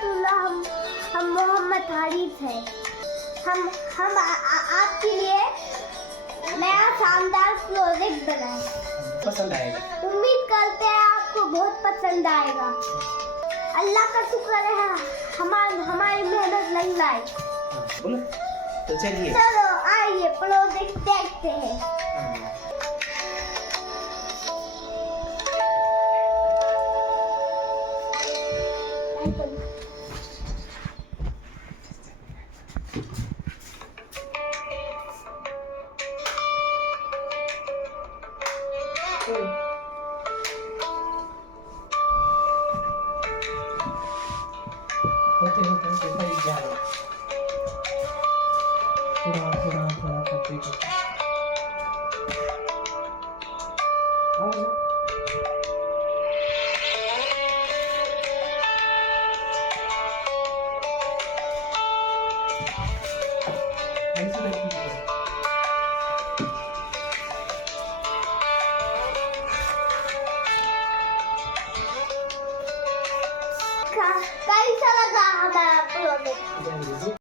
रहमतुल्लाह हम मोहम्मद हारिस है। हम आपके लिए नया शानदार प्रोजेक्ट बनाए। पसंद आएगा। उम्मीद करते हैं आपको बहुत पसंद आएगा। अल्लाह का शुक्र है हमारी मेहनत नहीं लाई। बोलो तो चलिए। चलो आइए प्रोजेक्ट देखते हैं। होते भाई जा रहा थोड़ा करते कैसा लगा हमारा प्रोजेक्ट?